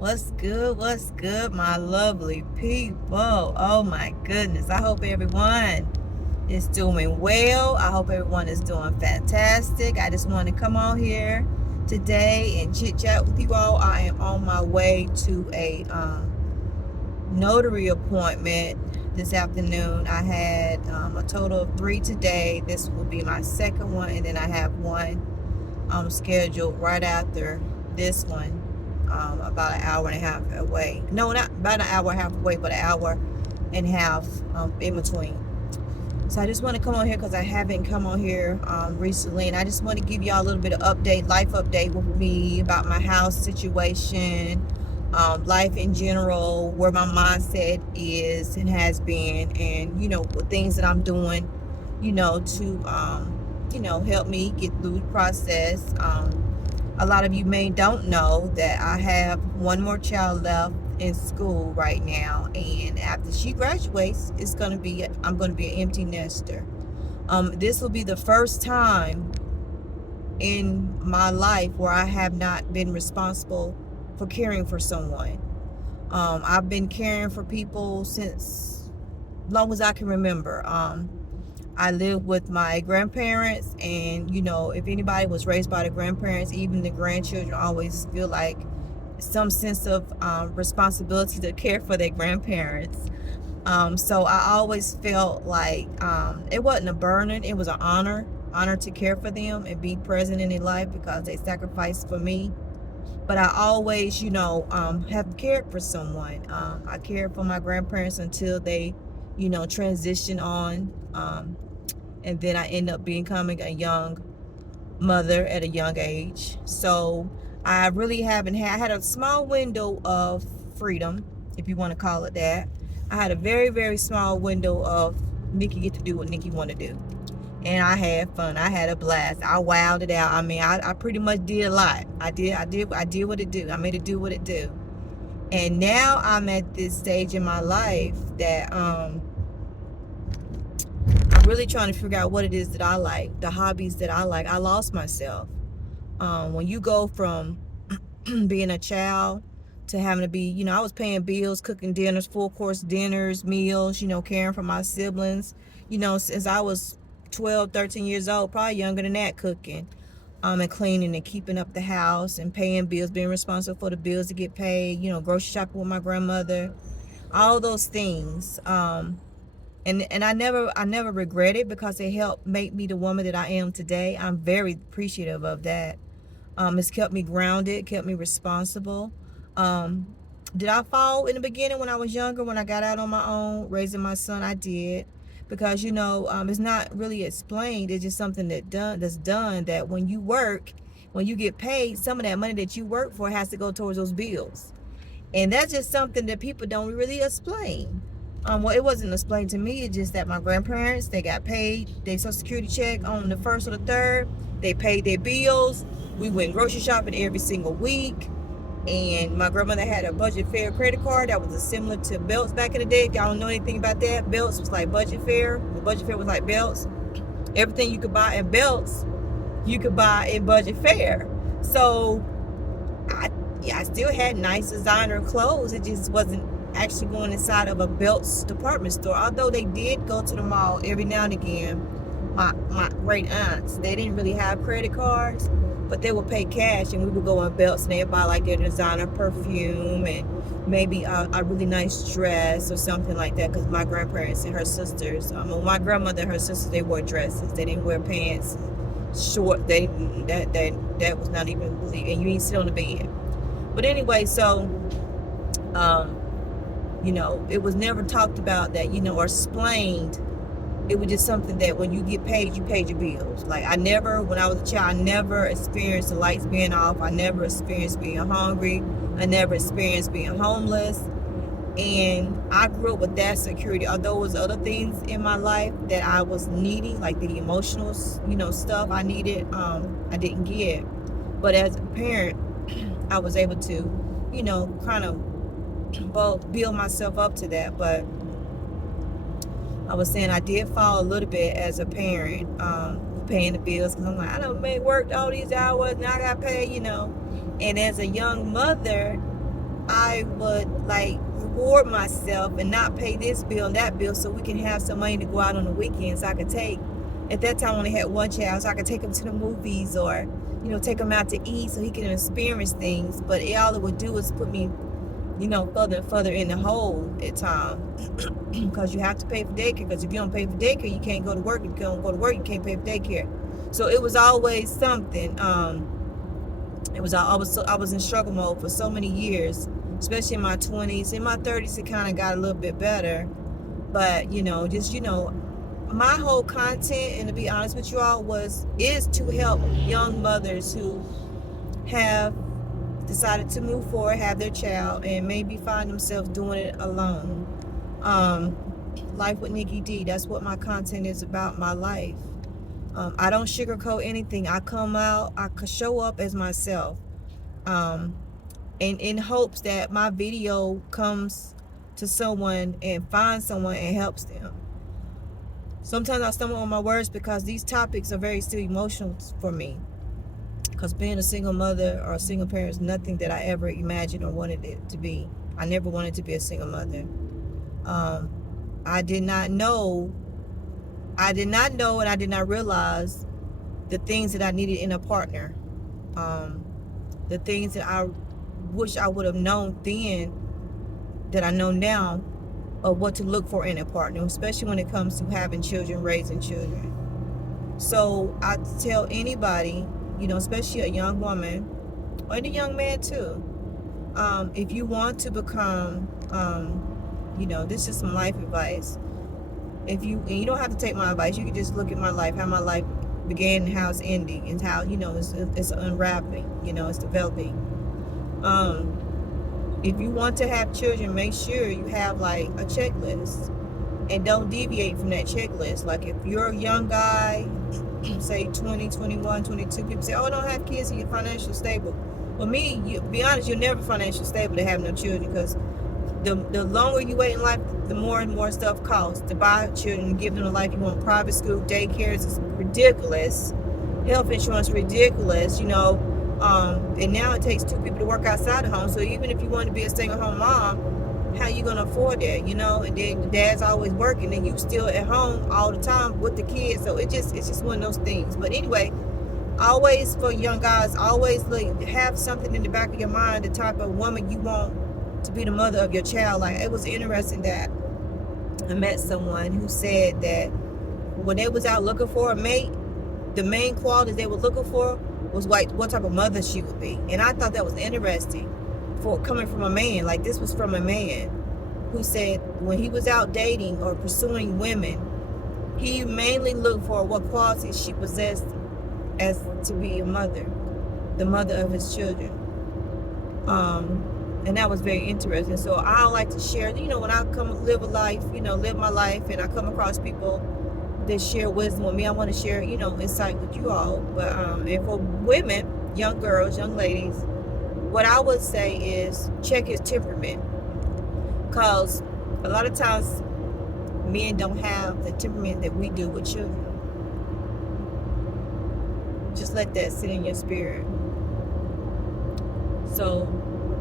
What's good? What's good, my lovely people? Oh my goodness. I hope everyone is doing well. I hope everyone is doing fantastic. I just want to come on here today and chit chat with you all. I am on my way to a notary appointment this afternoon. I had a total of 3 today. This will be my second one, and then I have one scheduled right after this one, about an hour and a half away. No, not about an hour and a half away, but an hour and a half in between. So I just want to come on here because I haven't come on here recently, and I just want to give y'all a little bit of update, life update with me about my house situation, life in general, where my mindset is and has been, and what things that I'm doing, to help me get through the process. A lot of you may don't know that I have one more child left in school right now, and after she graduates, I'm going to be an empty nester. This will be the first time in my life where I have not been responsible for caring for someone. I've been caring for people since long as I can remember. I live with my grandparents, and if anybody was raised by the grandparents, even the grandchildren always feel like some sense of responsibility to care for their grandparents. So I always felt like it wasn't a burden, it was an honor to care for them and be present in their life because they sacrificed for me. But I always, have cared for someone. I cared for my grandparents until they, transition on. And then I end up becoming a young mother at a young age. So I really haven't had, I had a small window of freedom, if you want to call it that. I had a very, very small window of Nikki get to do what Nikki want to do. And I had fun. I had a blast. I wowed it out. I mean, I pretty much did a lot. I did what it do. I made it do what it do. And now I'm at this stage in my life that I'm really trying to figure out what it is that I like, the hobbies that I like. I lost myself. When you go from being a child to having to be, I was paying bills, cooking dinners, full course dinners, meals, caring for my siblings, since I was 12, 13 years old, probably younger than that, cooking, and cleaning and keeping up the house and paying bills, being responsible for the bills to get paid, grocery shopping with my grandmother, all those things. And I never regret it because it helped make me the woman that I am today. I'm very appreciative of that. It's kept me grounded, kept me responsible. Um, did I fall in the beginning when I was younger, when I got out on my own, raising my son? I did. Because, it's not really explained. It's just something that's done that when you work, when you get paid, some of that money that you work for has to go towards those bills. And that's just something that people don't really explain. Well, it wasn't explained to me. It's just that my grandparents, they got paid their Social Security check on the first or the third. They paid their bills. We went grocery shopping every single week. And my grandmother had a budget fare credit card that was similar to Belts back in the day. If y'all don't know anything about that, Belts was like budget fare. The budget fare was like Belts. Everything you could buy in Belts, you could buy in budget fare. So I still had nice designer clothes. It just wasn't actually going inside of a Belts department store. Although they did go to the mall every now and again. My great aunts, they didn't really have credit cards, but they would pay cash, and we would go on Belts and they'd buy like their designer perfume and maybe a really nice dress or something like that. Because my grandparents and her sisters, my grandmother and her sisters, they wore dresses. They didn't wear pants, short. That was not even really, and you didn't sit on the bed. But anyway, so it was never talked about that, or explained. It was just something that when you get paid, you paid your bills. Like when I was a child, I never experienced the lights being off. I never experienced being hungry. I never experienced being homeless. And I grew up with that security. Although there was other things in my life that I was needing, like the emotional, stuff I needed, I didn't get. But as a parent, I was able to, kind of build myself up to that. But I was saying I did fall a little bit as a parent, paying the bills, because I'm like, I done worked all these hours, now I got paid, And as a young mother, I would like reward myself and not pay this bill and that bill so we can have some money to go out on the weekends. I could take, at that time I only had one child, so I could take him to the movies or, take him out to eat so he can experience things. But all it would do is put me, further and further in the hole at times. Because you have to pay for daycare. Because if you don't pay for daycare, you can't go to work. If you don't go to work, you can't pay for daycare. So it was always something. I was in struggle mode for so many years, especially in my 20s. In my 30s, it kind of got a little bit better. But my whole content, and to be honest with you all, is to help young mothers who have decided to move forward, have their child, and maybe find themselves doing it alone. Life with Nikki D. That's what my content is about. My life. I don't sugarcoat anything. I come out. I could show up as myself. And in hopes that my video comes to someone and finds someone and helps them. Sometimes I stumble on my words because these topics are very still emotional for me. Because being a single mother or a single parent is nothing that I ever imagined or wanted it to be. I never wanted to be a single mother. I did not know and I did not realize the things that I needed in a partner. The things that I wish I would have known then that I know now of what to look for in a partner, especially when it comes to having children, raising children. So I tell anybody, especially a young woman or a young man too, if you want to become, this is some life advice. And you don't have to take my advice. You can just look at my life, how my life began and how it's ending, and how it's unraveling. It's developing. If you want to have children, make sure you have like a checklist, and don't deviate from that checklist. Like if you're a young guy, say 20, 21, 22, people say, "Oh, don't have kids and you're financially stable." Well, be honest, you're never financially stable to have no children, because the longer you wait in life, the more and more stuff costs to buy children and give them the life you want. Private school, daycares is ridiculous. Health insurance ridiculous, and now it takes two people to work outside the home. So even if you want to be a single-home mom, how you gonna afford that, And then the dad's always working, and you still at home all the time with the kids. So it's just one of those things. But anyway, always for young guys, always have something in the back of your mind, the type of woman you want to be the mother of your child. Like, it was interesting that I met someone who said that when they was out looking for a mate, the main qualities they were looking for was like what type of mother she would be. And I thought that was interesting for coming from a man. Like, this was from a man who said when he was out dating or pursuing women, he mainly looked for what qualities she possessed as to be a mother, the mother of his children. And that was very interesting. So I like to share, when I come live my life, and I come across people that share wisdom with me, I want to share, insight with you all. But and for women, young girls, young ladies, what I would say is check his temperament. Because a lot of times men don't have the temperament that we do with children. Just let that sit in your spirit. So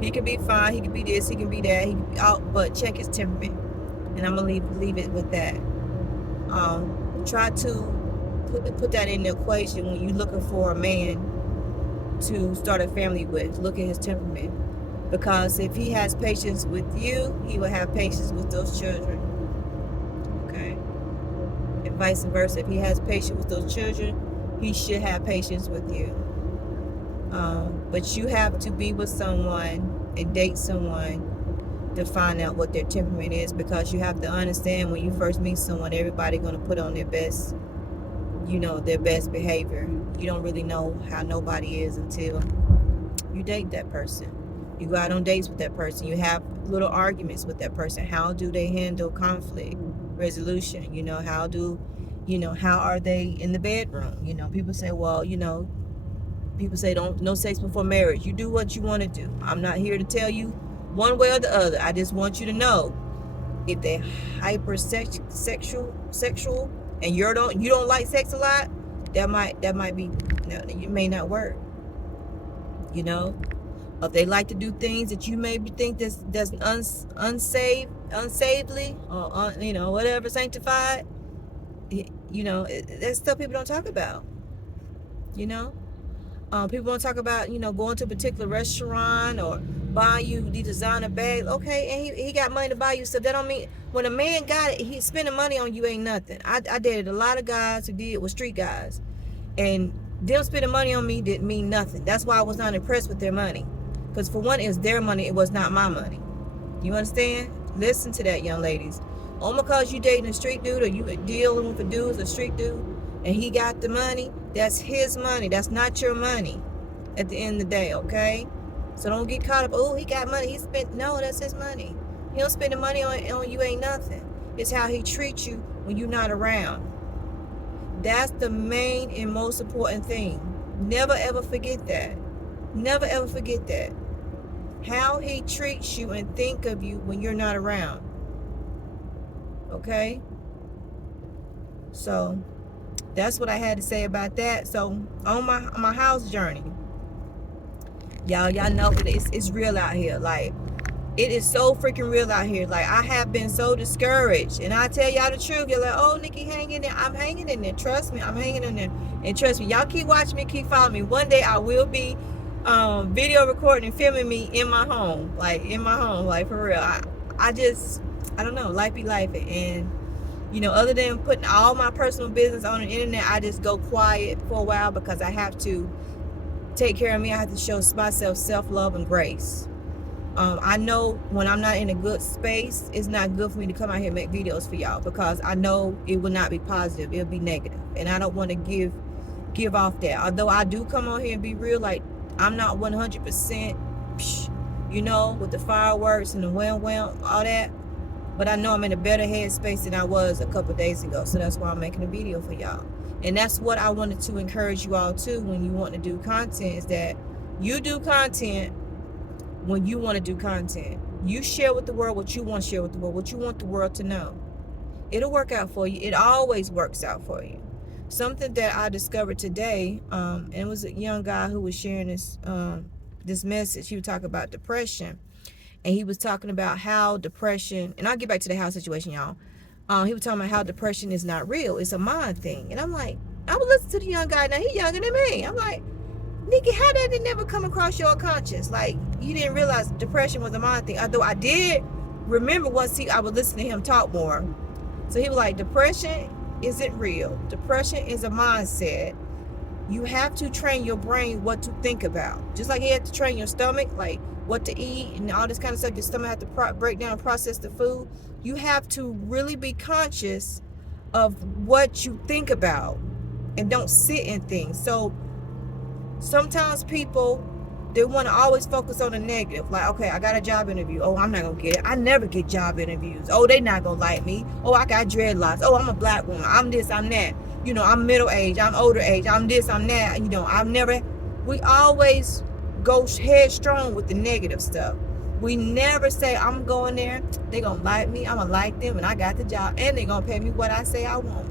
he can be fine, he can be this, he can be that, he can be out, but check his temperament. And I'm gonna leave it with that. Try to put that in the equation when you're looking for a man to start a family with. Look at his temperament, because if he has patience with you, he will have patience with those children. Okay, and vice versa. If he has patience with those children, he should have patience with you. But you have to be with someone and date someone to find out what their temperament is, because you have to understand when you first meet someone, everybody going to put on their best, their best behavior. You don't really know how nobody is until you date that person. You go out on dates with that person. You have little arguments with that person. How do they handle conflict resolution? How are they in the bedroom? People say, well, people say don't no sex before marriage. You do what you want to do. I'm not here to tell you one way or the other. I just want you to know, if they're sexual, and you don't like sex a lot, that might be, it may not work. If they like to do things that you maybe think that's unsavely, or whatever, sanctified, that's stuff people don't talk about. You know, people want to talk about going to a particular restaurant or buying you the designer bag. Okay, and he got money to buy you stuff. That don't mean when a man got it, he's spending money on you ain't nothing. I dated a lot of guys who did with street guys, and them spending money on me didn't mean nothing. That's why I was not impressed with their money, because for one, it was their money, it was not my money. You understand? Listen to that, young ladies. Only because you dating a street dude or you dealing with a dude, a street dude, and he got the money, that's his money. That's not your money at the end of the day, okay? So don't get caught up, oh, he got money, he spent. No, that's his money. He don't spend the money on you ain't nothing. It's how he treats you when you're not around. That's the main and most important thing. Never ever forget that. Never ever forget that. How he treats you and think of you when you're not around. Okay? So that's what I had to say about that. So on my house journey, y'all know it's real out here. Like, it is so freaking real out here. Like, I have been so discouraged, and I tell y'all the truth. You're like, oh, Nikki, hang in there. I'm hanging in there. Trust me, I'm hanging in there. And trust me, y'all keep watching me, keep following me. One day I will be video recording and filming me in my home, like for real. I don't know, life be life. And other than putting all my personal business on the internet, I just go quiet for a while because I have to take care of me. I have to show myself self-love and grace. I know when I'm not in a good space, it's not good for me to come out here and make videos for y'all, because I know it will not be positive. It'll be negative, and I don't want to give off that. Although I do come on here and be real, like, I'm not 100%, with the fireworks and the wham, all that. But I know I'm in a better headspace than I was a couple of days ago. So that's why I'm making a video for y'all. And that's what I wanted to encourage you all to when you want to do content, is that you do content when you want to do content. You share with the world what you want to share with the world, what you want the world to know. It'll work out for you. It always works out for you. Something that I discovered today, and it was a young guy who was sharing this message. He was talking about depression, and he was talking about how depression, and I'll get back to the house situation, y'all. He was talking about how depression is not real. It's a mind thing. And I'm like, I would listen to the young guy. Now, he's younger than me. I'm like, Nikki, how did it never come across your conscience? Like, you didn't realize depression was a mind thing. Although I did remember once I would listen to him talk more. So he was like, depression isn't real. Depression is a mindset. You have to train your brain what to think about. Just like you have to train your stomach, like what to eat and all this kind of stuff. Your stomach has to break down and process the food. You have to really be conscious of what you think about and don't sit in things. So sometimes people, they want to always focus on the negative. Like, okay, I got a job interview. Oh, I'm not going to get it. I never get job interviews. Oh, they not going to like me. Oh, I got dreadlocks. Oh, I'm a black woman. I'm this, I'm that. I'm middle age. I'm older age. I'm this, I'm that. We always go headstrong with the negative stuff. We never say, I'm going there. They going to like me. I'm going to like them. And I got the job. And they going to pay me what I say I want.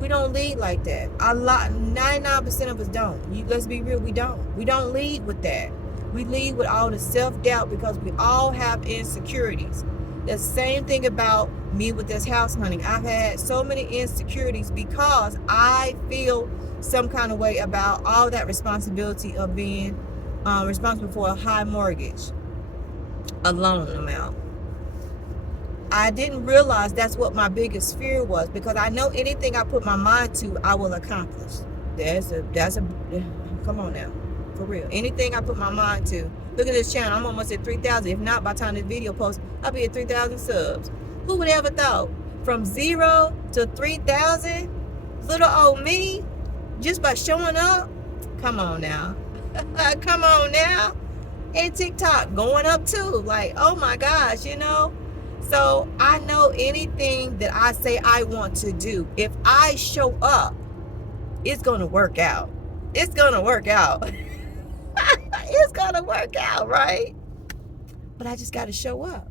We don't lead like that. 99% of us don't. Let's be real, we don't. We don't lead with that. We lead with all the self-doubt, because we all have insecurities. The same thing about me with this house hunting. I've had so many insecurities because I feel some kind of way about all that responsibility of being responsible for a high mortgage, a loan amount. I didn't realize that's what my biggest fear was, because I know anything I put my mind to, I will accomplish. Come on now, for real. Anything I put my mind to. Look at this channel, I'm almost at 3,000. If not, by the time this video posts, I'll be at 3,000 subs. Who would ever thought? From 0 to 3,000, little old me, just by showing up? Come on now. Come on now. And TikTok going up too. Like, oh my gosh, So I know anything that I say I want to do, if I show up, it's going to work out. It's going to work out. It's going to work out, right? But I just got to show up.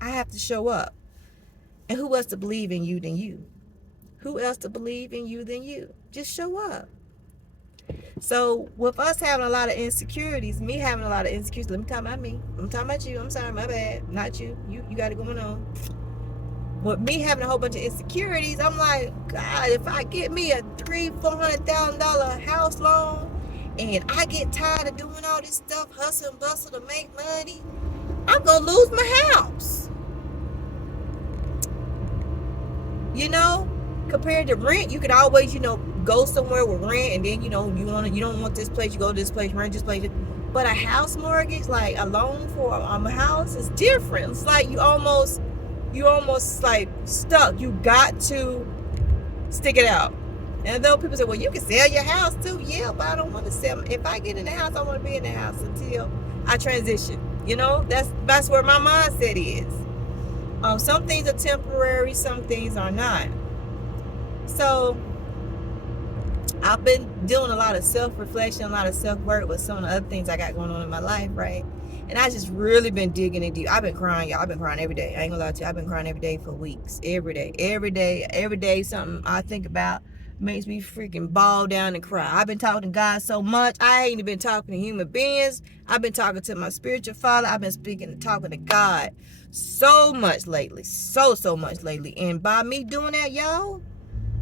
I have to show up. And who else to believe in you than you? Who else to believe in you than you? Just show up. So with us having a lot of insecurities, me having a lot of insecurities, let me talk about me. I'm talking about you. I'm sorry, my bad. Not you. You got it going on. With me having a whole bunch of insecurities, I'm like, God, if I get me a $300,000-$400,000 house loan, and I get tired of doing all this stuff, hustle and bustle to make money, I'm gonna lose my house. You know, compared to rent, you could always, go somewhere with rent, and then you don't want this place, you go to this place, rent this place. But a house mortgage, like a loan for a house, is different. It's like you almost like stuck. You got to stick it out. And though people say, well, you can sell your house too. Yeah, but I don't want to sell. If I get in the house, I want to be in the house until I transition. That's where my mindset is. Some things are temporary, some things are not. So I've been doing a lot of self-reflection, a lot of self-work with some of the other things I got going on in my life, right? And I just really been digging in deep. I've been crying, y'all. I've been crying every day. I ain't gonna lie to you. I've been crying every day for weeks. Every day, something I think about makes me freaking bawl down and cry. I've been talking to God so much. I ain't even been talking to human beings. I've been talking to my spiritual father. I've been talking to God so much lately. So much lately. And by me doing that, y'all,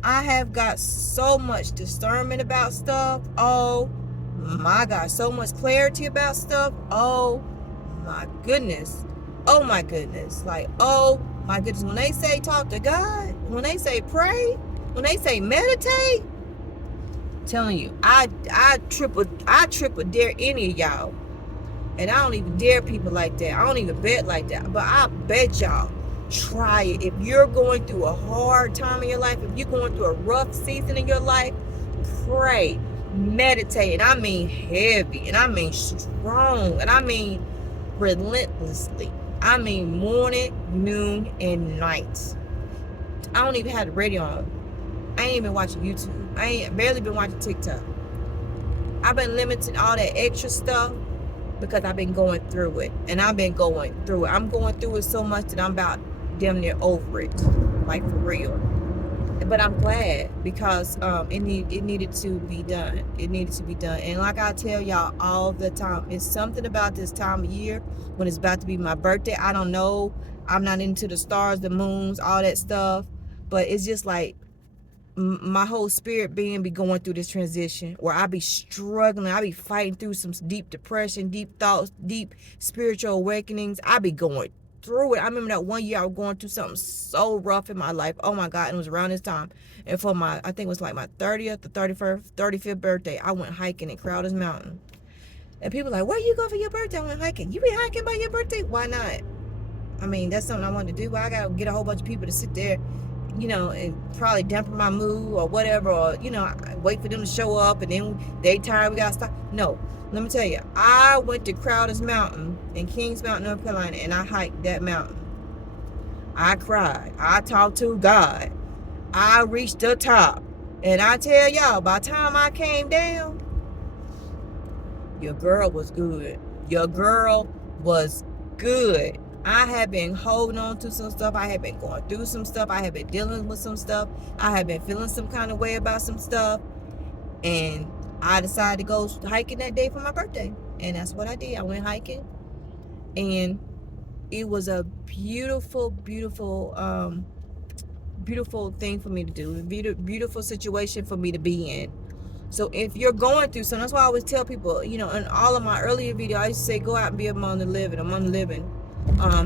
I have got so much discernment about stuff. Oh my God, so much clarity about stuff. Oh my goodness. Oh my goodness. Like, oh my goodness. When they say talk to God, when they say pray, when they say meditate, I'm telling you, I triple dare any of y'all. And I don't even dare people like that. I don't even bet like that. But I bet y'all, try it. If you're going through a hard time in your life, if you're going through a rough season in your life, pray, meditate. And I mean heavy. And I mean strong. And I mean relentlessly. I mean morning, noon, and night. I don't even have the radio on. I ain't even watching YouTube. I ain't barely been watching TikTok. I've been limiting all that extra stuff because I've been going through it. And I've been going through it. I'm going through it so much that I'm about damn near over it. Like, for real. But I'm glad because it needed to be done. It needed to be done. And like I tell y'all all the time, it's something about this time of year when it's about to be my birthday. I don't know. I'm not into the stars, the moons, all that stuff. But it's just like my whole spirit being be going through this transition where I be struggling. I be fighting through some deep depression, deep thoughts, deep spiritual awakenings. I be going through it. I remember that one year I was going through something so rough in my life. Oh my God. And it was around this time. And for I think it was like my 30th or 31st, 35th birthday, I went hiking at Crowder's Mountain. And people are like, where you go for your birthday? I went hiking. You be hiking by your birthday? Why not? I mean, that's something I wanted to do. But I got to get a whole bunch of people to sit there, and probably dampen my mood or whatever, or, wait for them to show up and then they tired, we got to stop. No, let me tell you, I went to Crowder's Mountain in Kings Mountain, North Carolina, and I hiked that mountain. I cried. I talked to God. I reached the top. And I tell y'all, by the time I came down, your girl was good. Your girl was good. I have been holding on to some stuff. I have been going through some stuff. I have been dealing with some stuff. I have been feeling some kind of way about some stuff. And I decided to go hiking that day for my birthday. And that's what I did. I went hiking. And it was a beautiful, beautiful, beautiful thing for me to do. Beautiful situation for me to be in. So if you're going through something, that's why I always tell people, in all of my earlier videos, I used to say, go out and be among the living,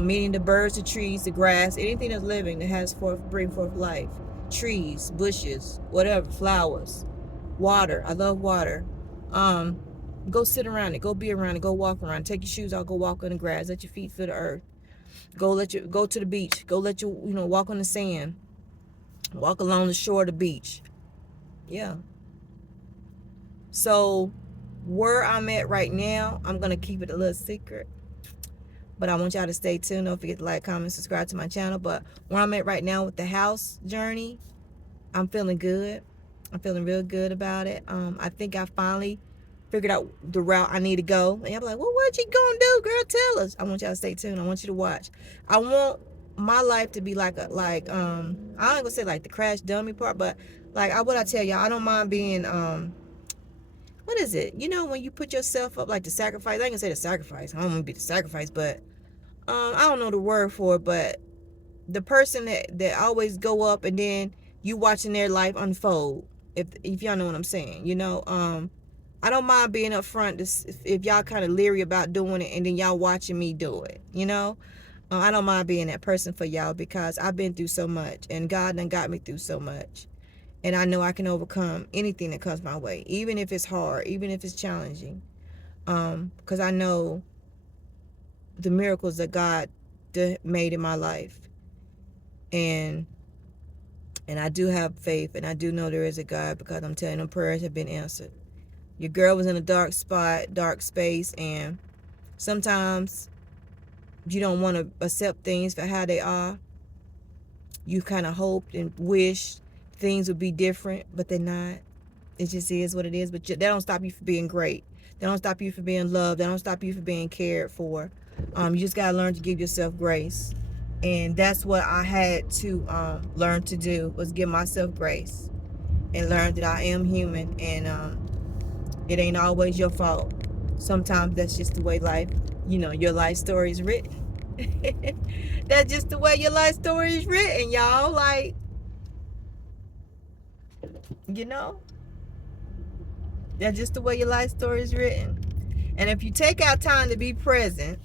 meaning the birds, the trees, the grass, anything that's living that bring forth life. Trees, bushes, whatever, flowers, water. I love water. Go sit around it, go be around it, go walk around it. Take your shoes off, go walk on the grass, let your feet feel the earth. Go to the beach, go let you, walk on the sand, walk along the shore of the beach. Yeah. So where I'm at right now, I'm going to keep it a little secret. But I want y'all to stay tuned. Don't forget to like, comment, subscribe to my channel. But where I'm at right now with the house journey, I'm feeling good. I'm feeling real good about it. I think I finally figured out the route I need to go. And y'all be like, well, what you going to do, girl? Tell us. I want y'all to stay tuned. I want you to watch. I want my life to be like I ain't going to say like the crash dummy part, but like what I tell y'all, I don't mind being, what what is it? You know, when you put yourself up, like the sacrifice. I ain't gonna say the sacrifice. I don't want to be the sacrifice, but I don't know the word for it. But the person that always go up and then you watching their life unfold. If y'all know what I'm saying, you know. I don't mind being up front if y'all kind of leery about doing it and then y'all watching me do it, you know. I don't mind being that person for y'all because I've been through so much and God done got me through so much. And I know I can overcome anything that comes my way, even if it's hard, even if it's challenging. Because I know the miracles that God made in my life. And I do have faith and I do know there is a God because I'm telling them prayers have been answered. Your girl was in a dark spot, dark space, and sometimes you don't want to accept things for how they are. You kind of hoped and wished things would be different, but they're not. It just is what it is. But that don't stop you from being great. That don't stop you from being loved. That don't stop you from being cared for. You just gotta learn to give yourself grace, and that's what I had to learn to do, was give myself grace and learn that I am human, and it ain't always your fault. Sometimes that's just the way life, your life story is written. That's just the way your life story is written, y'all. Like, that's just the way your life story is written. And if you take out time to be present,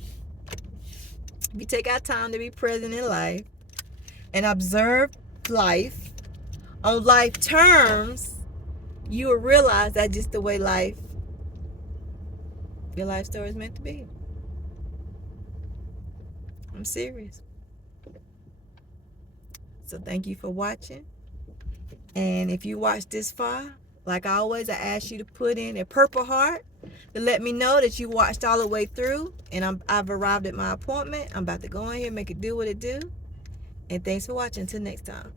in life and observe life on life terms, you will realize that's just the way your life story is meant to be. I'm serious. So thank you for watching. And if you watched this far, like always, I ask you to put in a purple heart to let me know that you watched all the way through. And I've arrived at my appointment. I'm about to go in here and make it do what it do. And thanks for watching. Until next time.